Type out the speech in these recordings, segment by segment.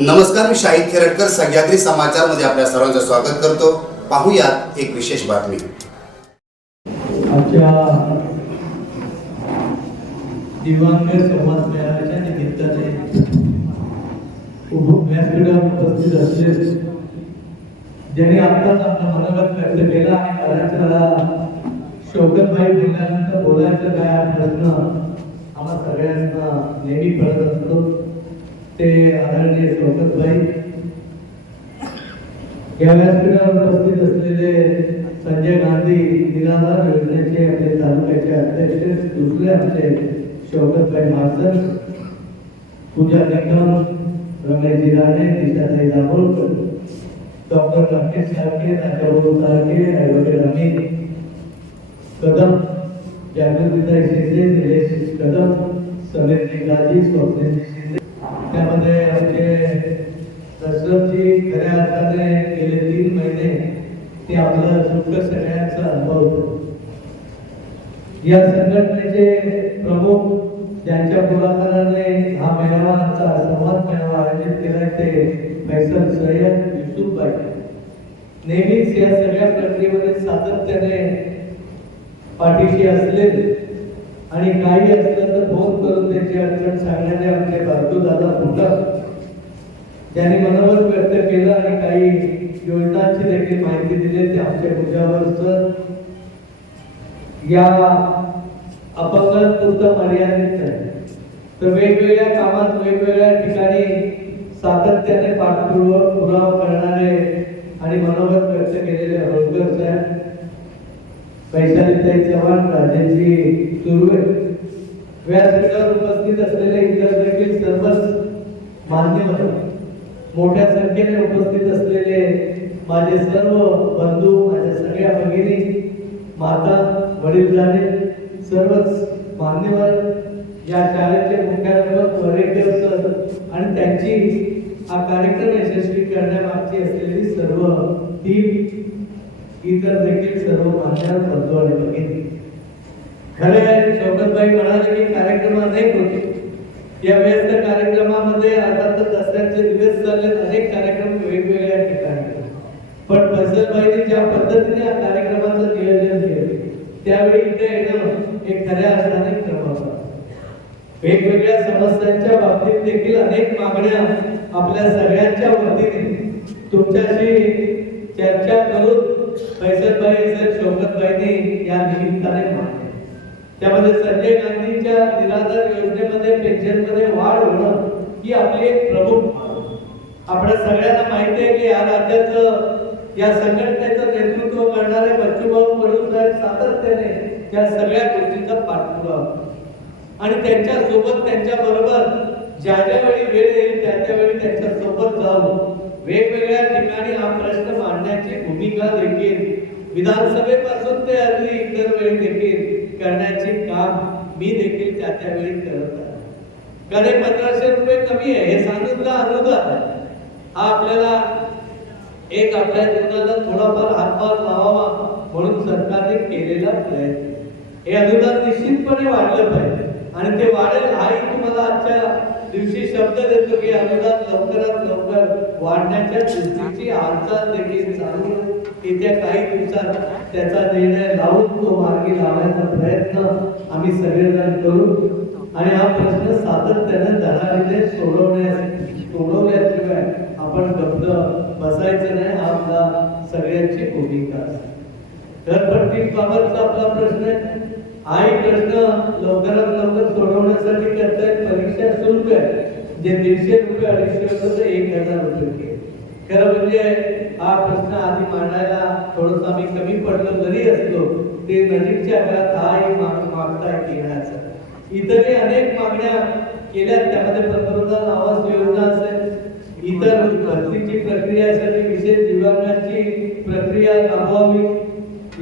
नमस्कार मी शाहिद खेरटकर सह्याद्री समाचारमध्ये आपल्या सर्वांचं स्वागत करतो. पाहूयात एक विशेष बातमी. आजच्या दिव्यांग संवाद मेळाव्याच्या निमित्ताने उभ- व्यासपीठावर उपस्थित असले ज्यांनी आत्ताच आपला मनोगत व्यक्त केला आणि बऱ्याच शौकतभाई बोलल्यानंतर बोलायचं काय हा प्रश्न आम्हा सगळ्यांना नेहमी पडत असतो. ते आदरणीय शौकतभाई या व्यासपीठावर उपस्थित असलेले संजय गांधी निराधार योजनेचे आपले तालुक्याचे अध्यक्ष, दुसरे आमचे शौकतभाई मासन पूजा निकम रमेशजी राणे दिशाताई दाभोळकर डॉक्टर राकेश सारखे राजाभाऊ सारखे ॲडव्होकेट अमित कदम जागृतीताई शिंदे, निलेश कदम समीरजी गाजी स्वप्नेजी गेले तीन महिने ते आपलं दुःख सगळ्यांचा अनुभव होतं. या संघटनेचे प्रमुख ज्यांच्या पुढाकाराने हा मेळावा आजचा संवाद मेळावा आयोजित केलाय ते फैसल सय्यद युसुफबाई नेहमीच या सगळ्या प्रक्रियेमध्ये सातत्याने पाठीशी असलेले आणि काही असलं तर फोन करून त्याची अडचण सांगणारे आमचे बाजू दादा फुटा ज्यांनी मनोगत व्यक्त केलं आणि काही योजनांची देखील माहिती दिली ते आमच्या पूजावर सर या अपंगांपुरतं मर्यादित आहे. तर वेगवेगळ्या कामात वेगवेगळ्या ठिकाणी सातत्याने पाठपुरावा पुरावा करणारे आणि मनोगत व्यक्त केलेले होळकर साहेब वैशालीताई चव्हाण राजेशजी सुर्वे व्यासपीठावर उपस्थित असलेले इतर देखील सर्वच मान्यवर मोठ्या संख्येने उपस्थित असलेले माझे सर्व बंधू माझ्या सगळ्या भगिनी माता वडील झाले सर्वच मान्यवर या शाळेचे मुख्याध्यापक वरेकर सर आणि त्यांची हा कार्यक्रम यशस्वी करण्यामागची असलेली सर्व टीम इतर देखील सर्व मान्यवर बंधू आणि भगिनी. खरे शौकतबाई म्हणाले की कार्यक्रम अनेक होते. या व्यस्त कार्यक्रमामध्ये आता तर दसऱ्याचे दिवस चालले अनेक कार्यक्रम वेगवेगळ्या ठिकाणी. पण फसलबाईने ज्या पद्धतीने या कार्यक्रमाचं नियोजन केले त्यावेळी इथे येणं हे खऱ्या अर्थाने क्रम होता वेगवेगळ्या समस्यांच्या बाबतीत देखील अनेक मागण्या आपल्या सगळ्यांच्या वतीने तुमच्याशी चर्चा करून फैसलबाई सर शौकतबाईंनी या निमित्ताने त्यामध्ये संजय गांधींच्या निराधार योजनेमध्ये पेन्शनमध्ये वाढ होणं ही आपली एक प्रमुख आपल्या सगळ्यांना माहिती आहे की या राज्याचं या संघटनेचं नेतृत्व करणारे बच्चूभाऊ कडू साहेब सातत्याने या सगळ्या गोष्टीचा पाठपुरावा आणि त्यांच्यासोबत त्यांच्या बरोबर ज्या ज्या वेळी वेळ येईल त्या त्यावेळी त्यांच्यासोबत जाऊन वेगवेगळ्या ठिकाणी हा प्रश्न मांडण्याची भूमिका देखील विधानसभेपासून ते अगदी इतर वेळी देखील करण्याचे काम मी देखील त्या त्यावेळी करत आहे. कडे पंधराशे रुपये कमी आहे हे सांगितलं अनुदान आहे. हा आपल्याला एक आपल्या जीवनाला थोडाफार हातभार लावावा म्हणून सरकारने केलेला प्रयत्न. हे अनुदान निश्चितपणे वाढलं पाहिजे. आणि ते वाढेल हाही तुम्हाला आजच्या दिवशी शब्द देतो की अनुदान लवकरात लवकर वाढण्याच्या दृष्टीची हालचाल देखील चालू येत्या काही दिवसात त्याचा निर्णय लावून तो मार्गी लावण्याचा प्रयत्न आम्ही सगळेजण करू. आणि हा प्रश्न सातत्यानं धडाडीने सोडवण्यास सोडवल्याशिवाय आपण गप्त बसायचं नाही हा आपला सगळ्यांची भूमिका असते घरपट्टी आपला प्रश्न आहे. हाही प्रश्न लवकरात लवकर सोडवण्यासाठी करतायत परीक्षा शुल्क आहे. जे दीडशे रुपये अडीचशे होतं ते एक हजार रुपये केले खरं म्हणजे हा प्रश्न आधी मांडायला थोडस आम्ही कमी पडलो जरी असलो ते नजीकच्या काळात हाही माग- मागता येण्याचा इतरही अनेक मागण्या केल्या त्यामध्ये पंतप्रधान आवास योजना असेल इतर भरतीची असेल विशेष दिव्यांगांची प्रक्रिया राबवावी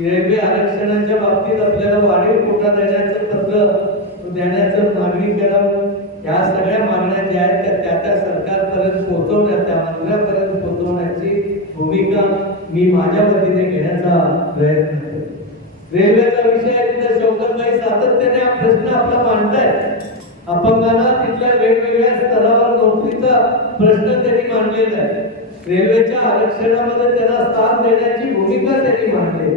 रेल्वे आरक्षणाच्या बाबतीत आपल्याला वाढीव कोटा देण्याचं पत्र देण्याचं मागणी करावं. या सगळ्या मागण्या ज्या आहेत त्या त्या त्या सरकारपर्यंत पोहोचवण्या त्या मंत्र्यापर्यंत पोहोचवण्याची भूमिका मी माझ्या वतीने घेण्याचा प्रयत्न रेल्वेचा विषय तिथे शौकतबाई सातत्याने हा प्रश्न आपला मांडताय अपंगाला तिथल्या वेगवेगळ्या स्तरावर नोकरीचा प्रश्न त्यांनी मांडलेला आहे. रेल्वेच्या आरक्षणामध्ये त्याला स्थान देण्याची भूमिका त्यांनी मांडली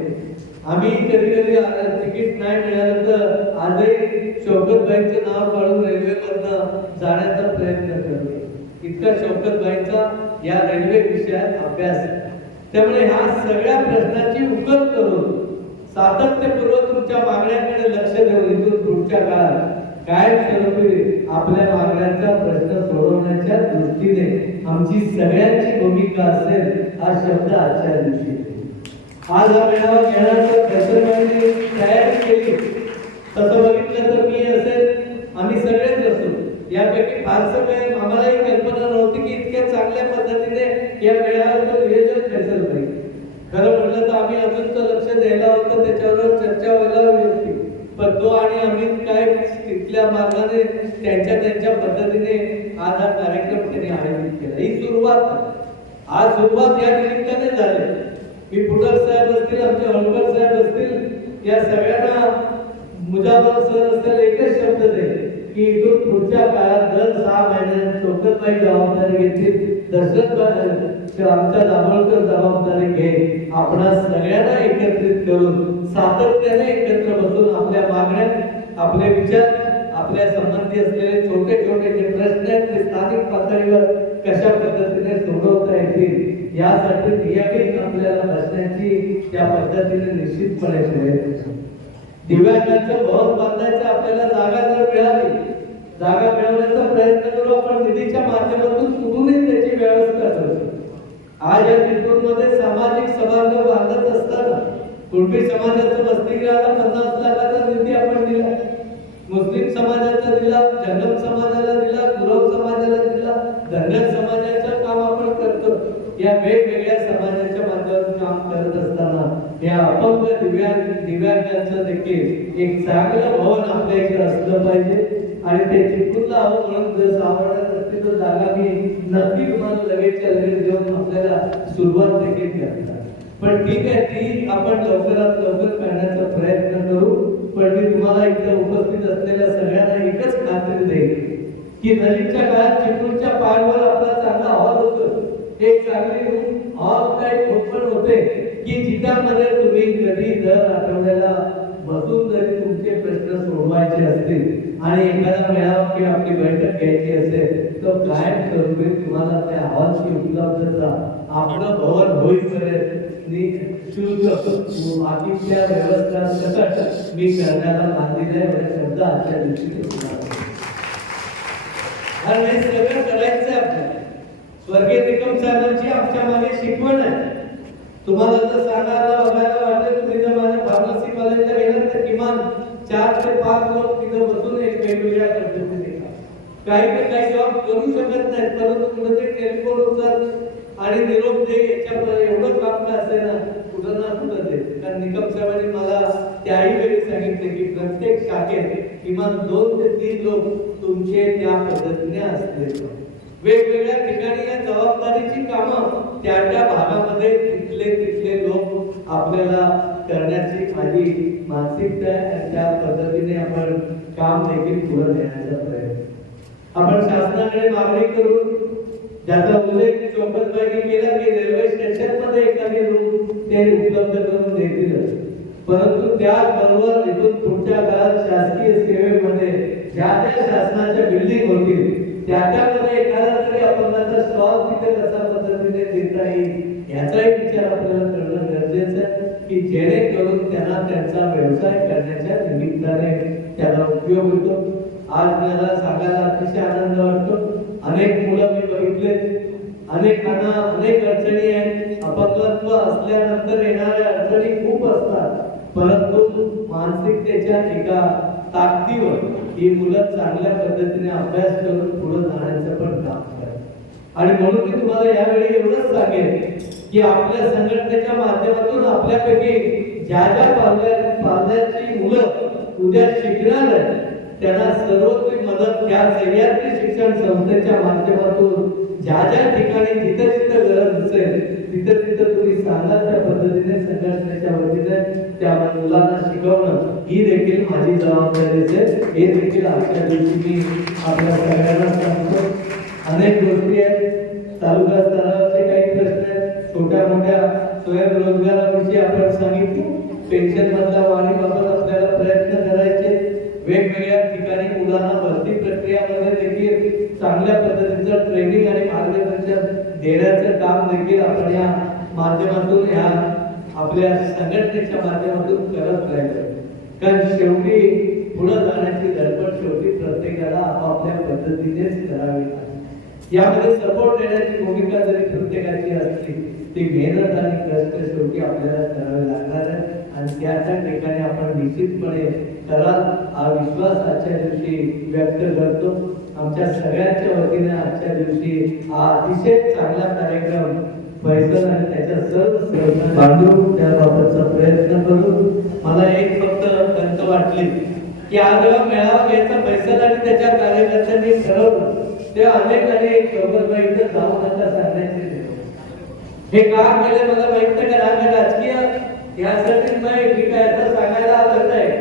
आम्ही कधी कधी तिकीट नाही मिळालं तर आजही शौकतबाईंचं नाव काढून रेल्वेमधनं जाण्याचा प्रयत्न करतो इतका शौकतबाईंचा या रेल्वे विषयात अभ्यास. त्यामुळे ह्या सगळ्या प्रश्नाची उकल करून सातत्यपूर्वक तुमच्या मागण्याकडे लक्ष देऊन इथून पुढच्या काळात कायमस्वरूपी आपल्या मागण्यांचा प्रश्न सोडवण्याच्या दृष्टीने आमची सगळ्यांची भूमिका असेल हा शब्द आजच्या दिवशी. आज हा मेळावा घेण्याचं तयारी केली. तसं बघितलं तर मी असेल आम्ही सगळेच असू. यापैकी फारसं काही आम्हालाही कल्पना नव्हती की इतक्या चांगल्या पद्धतीने या मेळाव्याचं नियोजन कसं पाहिजे खरं म्हटलं तर आम्ही अजून तर लक्ष द्यायला होतं त्याच्यावर चर्चा व्हायला हवी होती. पण तो आणि अमित काय तिथल्या मार्गाने त्यांच्या त्यांच्या पद्धतीने आज हा कार्यक्रम त्यांनी आयोजित केला. ही सुरुवात. आज सुरुवात या निमित्ताने झाली. की पुटर साहेब असतील आमचे होळकर साहेब असतील या सगळ्यांना मुजाफर सर असेल एकच शब्द दे की इथून पुढच्या काळात दर सहा महिन्यात चौकटबाई जबाबदारी घेतील दशरथ आमच्या दाभोळकर जबाबदारी घे आपण सगळ्यांना एकत्रित करून सातत्याने एकत्र बसून आपल्या मागण्या आपले विचार आपल्या संबंधी असलेले छोटे छोटे जे प्रश्न आहेत ते स्थानिक पातळीवर कशा पद्धतीने सोडवता येतील यासाठी नियमित आपल्याला बसण्याची त्या पद्धतीने निश्चितपणे प्रयत्न दिव्यांगांचं भवन बांधायचं आपल्याला जागा जर मिळाली जागा मिळवण्याचा प्रयत्न करू आपण निधीच्या माध्यमातून कुठूनही त्याची व्यवस्था करू आज या मध्ये सामाजिक सभागृह बांधत असताना कुणबी समाजाचं वसतिगृहाला पन्नास लाखाचा निधी आपण दिला. मुस्लिम समाजाचा दिला जंगम समाजाला दिला गुरव समाजाला दिला धनगर समाजाचं काम आपण करतो. या वेगवेगळ्या समाजाच्या माध्यमातून काम करत असताना या अपंग दिव्यांग दिव्यांगांचं देखील एक चांगलं भवन आपल्या इकडे असलं पाहिजे. आणि ते चिपळूणला हवं म्हणून जर सावरण्यात असते तर जागा मी नक्की तुम्हाला लगेचच्या लगेच देऊन आपल्याला सुरुवात देखील करतात पण ठीक आहे ती आपण लवकरात लवकर करण्याचा प्रयत्न करू. पण मी तुम्हाला इथे उपस्थित असलेल्या सगळ्यांना एकच खात्री देईल की नजीकच्या काळात चिपळूणच्या पायवर आपला चांगला हॉल होतो. एक चांगली रूम हॉल टाईप ओपन होते की जिच्यामध्ये तुम्ही कधी दर आठवड्याला बसून जरी तुमचे प्रश्न सोडवायचे असतील आणि एखादा मेळावा किंवा आपली बैठक घ्यायची असेल तर कायम स्वरूपी तुम्हाला त्या हॉलची उपलब्धता आपलं भवन होईल मातीच्या व्यवस्था सकट मी करण्याला बांधलेल्या आहे म्हणजे शब्द आजच्या दिवशी कारण हे सगळं करायचं आहे आपल्याला. स्वर्गीय निकम साहेबांची आमच्या मागे शिकवण आहे. तुम्हाला जर सांगायला बघायला वाटेल तुम्ही जर माझ्या फार्मसी कॉलेजला गेलात तर किमान चार ते पाच लोक तिथं बसून एक वेगवेगळ्या पद्धतीने काही ते काही जॉब करू शकत नाहीत परंतु कुठेतरी टेलिफोन उचल आणि निरोप दे याच्या प- एवढं काम असे ना कुठं ना कुठं दे कारण निकम साहेबांनी मला त्याही वेळी सांगितले की प्रत्येक शाखेत किमान दोन ते तीन लोक तुमचे त्या पद्धतीने असले वेगवेगळ्या ठिकाणी या जबाबदारीची कामं त्या त्या भागामध्ये तिथले तिथले लोक आपल्याला करण्याची माझी मानसिकता आहे त्या पद्धतीने आपण काम देखील पुढे नेण्याचा प्रयत्न. आपण शासनाकडे मागणी करून ज्याचा उल्लेख चौकटबाई केला की रेल्वे स्टेशन ते उपलब्ध करून देतील परंतु त्याचबरोबर इथून पुढच्या काळात शासकीय सेवेमध्ये ज्या त्या शासनाच्या बिल्डिंग होतील त्याच्यामध्ये एखादा तरी अपंगाचा स्टॉल तिथे कशा पद्धतीने देता येईल याचाही विचार आपल्याला करणं गरजेचं आहे की जेणेकरून त्यांना त्यांचा व्यवसाय करण्याच्या निमित्ताने त्याला उपयोग होतो. आज मला सांगायला अतिशय आनंद वाटतो. अनेक मुलं मी बघितले अनेकांना अनेक अडचणी असल्यानंतर येणाऱ्या अडचणी खूप असतात. परंतु मानसिकतेच्या एका ताकदीवर ही मुलं चांगल्या पद्धतीने अभ्यास करून पुढे जाण्याचं पण काम करतात. आणि म्हणून मी तुम्हाला यावेळी एवढंच सांगेन की आपल्या संघटनेच्या माध्यमातून आपल्यापैकी ज्या ज्या पालव्या पालव्याची मुलं उद्या शिकणार आहेत त्यांना सर्वोत्तम मदत त्या सह्याद्री शिक्षण संस्थेच्या माध्यमातून ज्या ज्या ठिकाणी जिथं जिथं गरज असेल तिथं तिथं तुम्ही सांगा त्या पद्धतीने संघटनेच्या वतीने त्या मुलांना शिकवणं ही देखील माझी जबाबदारी असेल. हे देखील आजच्या दिवशी मी आपल्या सगळ्यांना सांगतो. अनेक गोष्टी आहेत. तालुका स्तरावरचे काही प्रश्न आहेत. छोट्या मोठ्या स्वयंरोजगाराविषयी आपण सांगितले. पेन्शन मधल्या वाढीबाबत आपल्याला प्रयत्न करायचे. वेगवेगळ्या ठिकाणी मुलांना भरती प्रक्रियामध्ये देखील चांगल्या पद्धतीचं ट्रेनिंग देण्याचं काम देखील आपण या माध्यमातून या आपल्या संघटनेच्या माध्यमातून करत राहिलो. कारण शेवटी पुढे जाण्याची धडपड शेवटी प्रत्येकाला आपापल्या पद्धतीनेच करावी लागते. यामध्ये सपोर्ट देण्याची भूमिका जरी प्रत्येकाची असली ती मेहनत आणि कष्ट शेवटी आपल्याला करावे लागणार आहे. आणि त्याच्या ठिकाणी आपण निश्चितपणे कराल हा विश्वास आजच्या दिवशी व्यक्त करतो. आमच्या सगळ्यांच्या वतीने आजच्या दिवशी हा अतिशय चांगला कार्यक्रम फैसल आणि त्याच्या सर्व बांधू त्याबाबतचा प्रयत्न करू मला एक फक्त खंत वाटली की हा जेव्हा मेळावा घ्यायचा फैसल आणि त्याच्या कार्यकर्त्यांनी ठरवलं तेव्हा अनेकांनी गौरवबाईंचं जाऊन आता सांगायचे नाही. हे का केलं मला माहीत नाही कारण आम्ही राजकीय यासाठी नाही मी काय असं सांगायला आलं नाही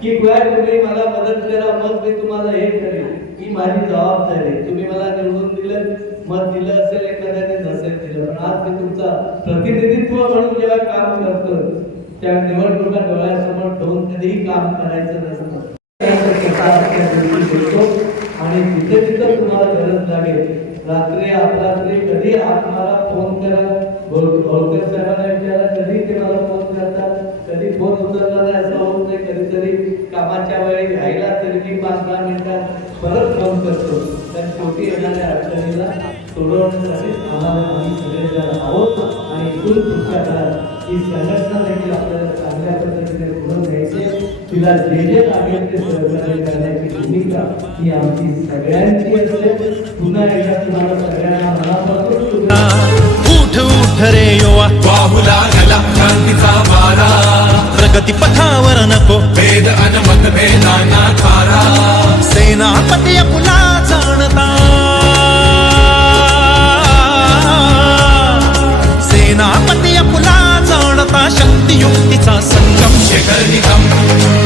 की बुवा तुम्ही मला मदत करा मग मी तुम्हाला हे करेन ही माझी जबाबदारी तुम्ही मला निवडून दिलं मत दिलं असेल एखाद्याने नसेल दिलं. पण आज मी तुमचा प्रतिनिधित्व म्हणून जेव्हा काम करतो त्या निवडणुका डोळ्यासमोर ठेवून कधीही काम करायचं नसतं. आणि तिथे तिथं तुम्हाला गरज लागेल रात्री अपरात्री कधी आत्माला फोन करा? होलकर साहेबांना विचारा कधी ते मला फोन करतात? कधी फोन उचलला नाही असं होत नाही. कधीतरी कामाच्या वेळी घ्यायला तरी मी पाच दहा मिनिटात परत फोन करतो. तर शेवटी येणाऱ्या अडचणीला सोडवण्यासाठी आम्हाला आम्ही सगळेजण आहोत. आणि इथून पुढच्या काळात ही संघटना देखील आपल्याला चांगल्या पद्धतीने पुढे तिला जे जे लागेल ते सहकार्य करण्याची भूमिका ही आमची सगळ्यांची असते. पुन्हा एकदा तुम्हाला सगळ्यांना मनापासून. उठ उठ रे युवा. वाहू लागला क्रांतीचा वारा. प्रगती पथावर नको. वेद अन मतभेदाना थारा सेनापती आपला जाणता. सेनापती आपला जाणता. शक्तियुक्तीचा संगम. शेखर निघा